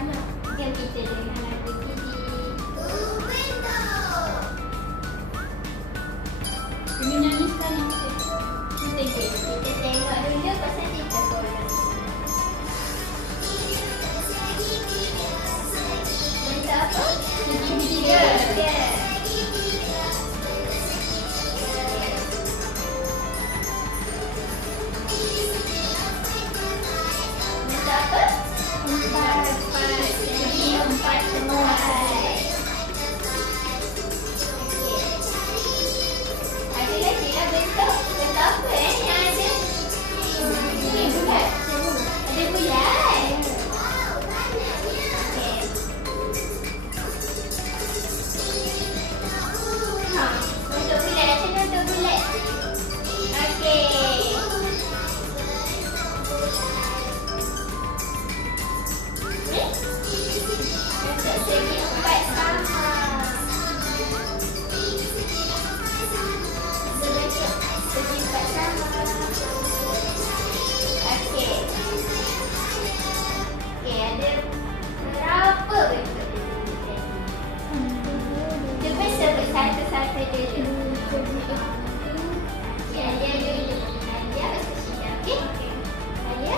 banyak. Jom kita dengar lagu Didi. Kena nyanyi sekali Kita tengok dulu pasal kita follow. Bentuk apa? Segitiga. Bentuk apa? Empat. Segi empat semai. Ada lagi lah bentuk apa yang ada? Ini bulat. Ada bulat. Okey. Ha, bentuk bulat. Macam bentuk bulat. Okey. Ni? Bentuk segi empat sama. Sebentuk segi empat sama. Okey. Okey, ada berapa bentuk ni? Cuba sebut satu-satu dulu. Okey, Alia dulu. Alia pasal Syida. Okey? Alia?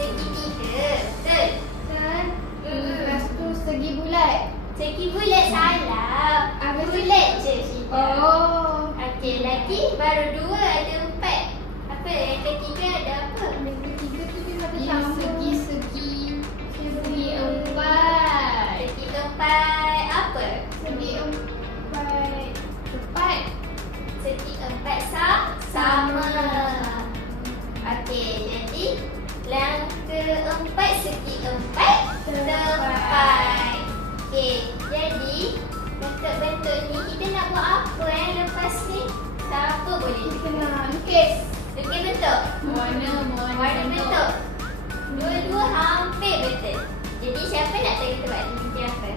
Segitiga. Betul? Lepas tu segi bulat. Segi bulat salah. Bulat je Syida. Oh. Okey, lagi baru dua, ada empat. Apa yang ketiga ada apa? Yang ketiga tu dia macam Yang sama. Segi empat. Segi empat apa? Segi empat. Tepat. Segi empat sama. Okey, jadi yang keempat segi empat tepat. Okey, jadi bentuk-bentuk ni kita nak buat apa lepas ni? Siapa boleh? Kita nak lukis. Lukis bentuk? Warna bentuk. Dua-dua hampir betul. Jadi siapa nak tahu kita buat aktiviti apa?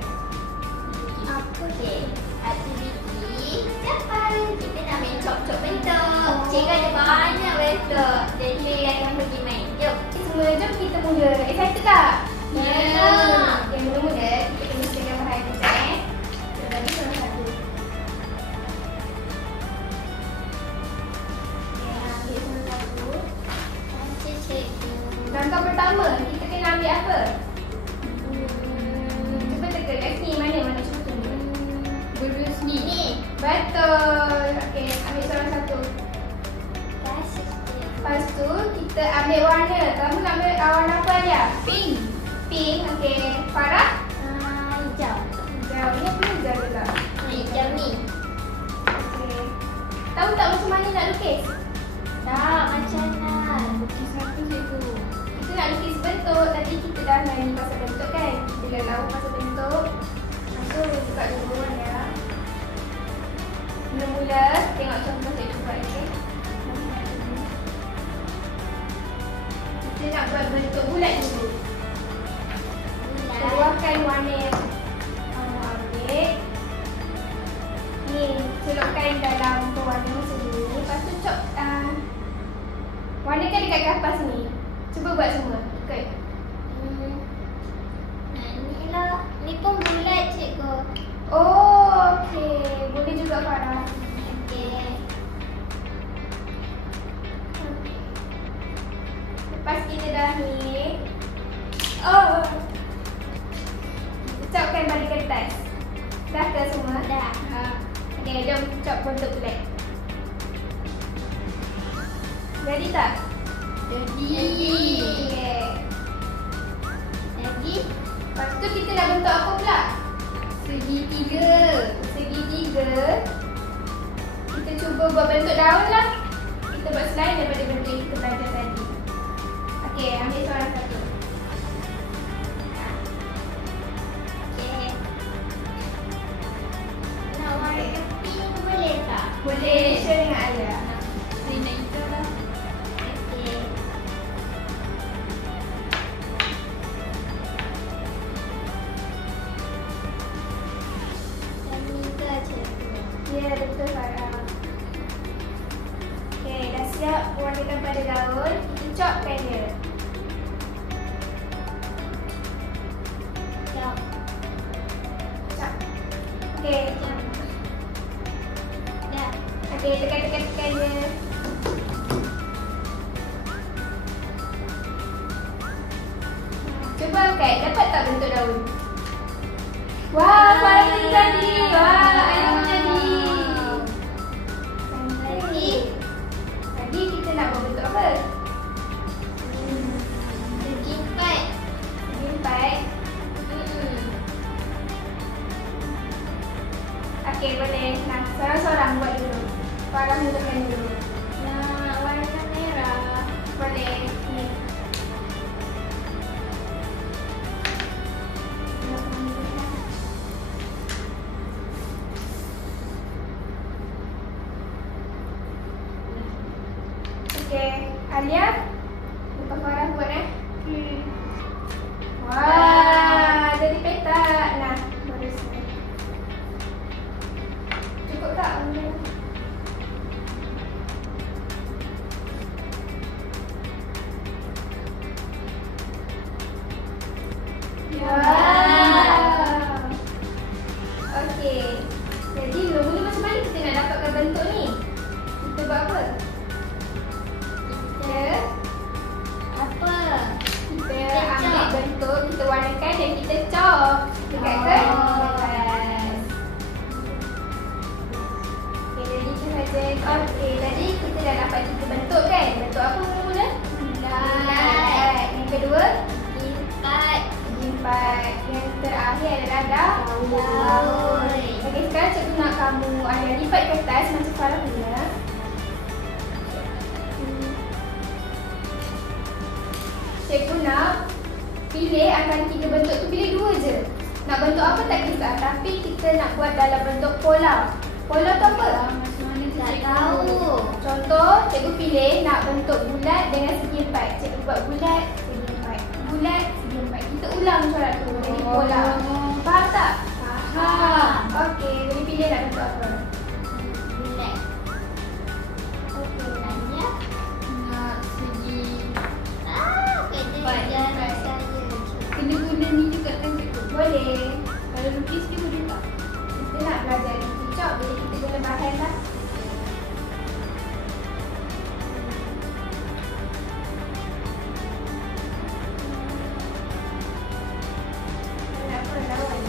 Apa? Okey, aktiviti siapa? Kita nak main cop-cop bentuk. Cikgu ada banyak bentuk. Jadi kita akan pergi main. Jom. Semua jom kita mula. Excited tak? Ya. Yang mula-mula kita kena setengah bahan kita Bagi salah satu. Ambil salah satu. Baca cikgu. Langkah pertama, kita kena ambil apa? Cuba teka kat sini. Mana cuba tunjuk. Berus ni. Ni. Betul. Okey, ambil salah satu. Baca cikgu. Lepas tu, kita ambil warna. Kamu nak ambil warna apa aja? Pink. Pink. Okey. Farah? Hijau. Hijau. Ni apa hijau juga? Hijau ni. Okey. Tahu tak macam mana nak lukis? Tak, macam mana? Lukis satu cikgu. Kita nak lukis bentuk. Tadi kita dah nyanyi pasal bentuk kan? Kita dah tahu pasal bentuk. Lepas tu buka dulu warna. Mula-mula tengok contoh cikgu buat ni. Kita nak buat bentuk bulat dulu. Keluarkan warna yang kamu ambil. Ni, celupkan dalam pewarna macam ni. Lepas tu cop warnakan dekat kapas ni. Cuba buat semua. Ikut. Ni lah. Ni pun bulat cikgu. Oh, okey. Boleh juga Farah. Okey. Lepas kita dah ni. Oh. Kita copkan pada kertas. Dah ke semua? Dah. Okey, jom cop bentuk bulat. Jadi tak? Jadi. Okey. Lagi. Lepas tu kita nak bentuk apa pula? Segitiga. Segitiga. Kita cuba buat bentuk daun lah. Kita buat selain daripada bentuk yang kita belajar tadi. Okey, ambil salah satu. Okey. Nak warna pink boleh tak? Boleh share dengan ayah. Saya nak hijau lah. Okey. Dan ni ke cikgu? Ya, betul Farah. Okey, dah siap warnakan pada daun. Kita chopkan dia. Okey. Dah. Okey, tekan je. Cuba angkat, dapat tak bentuk daun? Wah, baru jadi. Wah, ada jadi. Lagi. Lagi kita nak buat bentuk apa? Segi empat. Segi empat. Okey, boleh. Nah, seorang-seorang buat dulu. Farah mulakan dulu. Nah, warna merah. Boleh. Ni. Okey, Alia. Lepas Farah buat Wah, jadi petak. Nah, baru sini. Cukup tak? Wow. Okey. Jadi mula-mula macam mana kita nak dapatkan bentuk ni? Kita buat apa? Kita Apa? kita ambil bentuk, kita warnakan dan kita cop dekat ke atas. Okey, jadi itu saja. Okey, tadi kita dah dapat 3 bentuk kan? Bentuk apa mula-mula? Bulat. Yang kedua? Empat. Empat. Yang terakhir adalah daun. Okey, sekarang cikgu nak kamu ada lipat kertas macam Farah punya. Cikgu nak pilih antara 3 bentuk tu, pilih 2 je. Nak bentuk apa tak kisah, tapi kita nak buat dalam bentuk pola. Pola tu apa? Macam mana tu tak tahu. Contoh, cikgu pilih nak bentuk bulat dengan segi 4. Cikgu buat bulat, segi 4. Bulat, segi 4. Kita ulang corak tu jadi pola. Faham tak? Faham. Okey, boleh pilih nak bentuk apa? Bulat. Okey. Tanya. Nak segi Kena Empat. jalan saya. kena guna ni juga kan cikgu. Boleh. Kalau lukis dia boleh tak? Kita nak belajar dicop, jadi kita guna bahan lah. Nak apa lawan?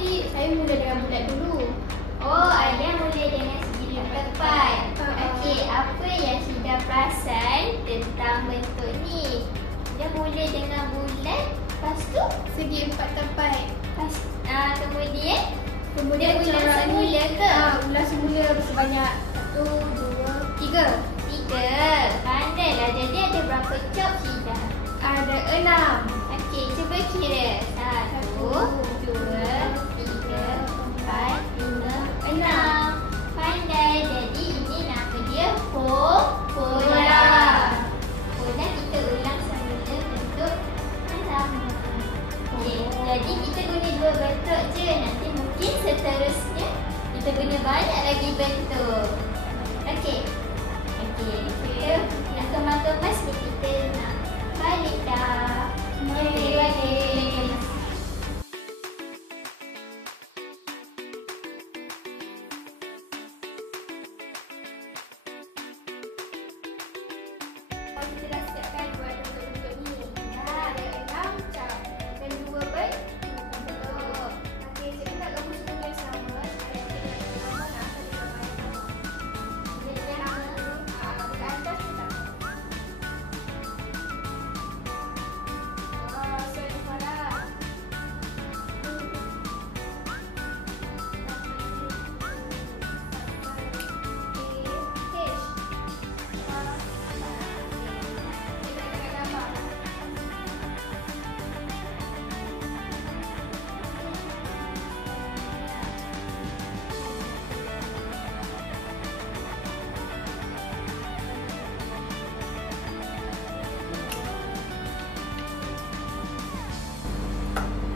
Tapi saya mula dengan bulat dulu. Oh, ada mulai dengan segi tepat. Okey, apa yang Syida perasan tentang bentuk ni? Dia mula dengan bulat, lepas tu Segi 4 tepat. kemudian Kemudian dia ulang corak ni, semula ke? ulang semula sebanyak 1, 2, 3. 3. Pandailah. Jadi ada berapa chop Syida? Ada 6. Okey, cuba kira. 1, 2, 3, 4, 5, 6. Pandai. Jadi ini nama dia pola. Pola kita ulang semula bentuk yang sama. Okey, jadi kita guna 2 bentuk je. Nanti mungkin seterusnya kita guna banyak lagi bentuk. Okey. Kita nak kemas-kemas ni, kita nak balik dah. Balik. Kita dah siapkan buat bentuk-bentuk ni. Ada 6 cap dan 2 bentuk. Okey, cikgu nak gabung semua yang sama. Saya nak sama nak asal dia sama yang sama. Jadi yang sama ke atas tu tak? Sorry Farah.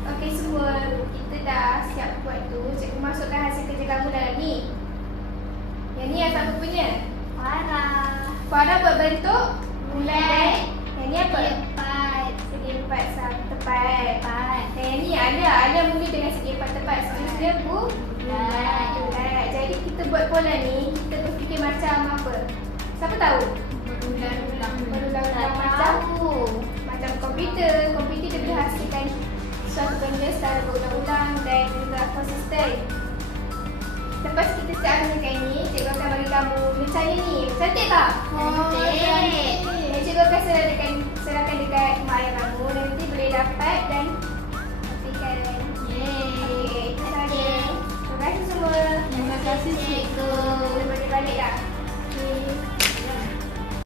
Okey semua, kita dah siap buat tu. Cikgu masukkan hasil kerja kamu dalam ni. Yang ni yang siapa punya? Farah buat bentuk bulat. Yang ni apa? Segi 4 sama tepat. Dan yang ni ada mula dengan segi 4 tepat. Seterusnya dia bulat. Jadi kita buat pola ni, kita berfikir macam apa? Siapa tahu? Berulang-ulang macam komputer. Komputer dia boleh hasilkan suatu benda secara berulang-ulang dan juga konsisten. Lepas kita siapkan ni, cikgu akan bagi kamu lencana ni. Cantik tak? Cantik. Dan cikgu akan serahkan dekat mak ayah kamu. Nanti boleh dapat dan aplikkan. Okey, itu saja. Terima kasih semua. Terima kasih cikgu. Boleh balik dah.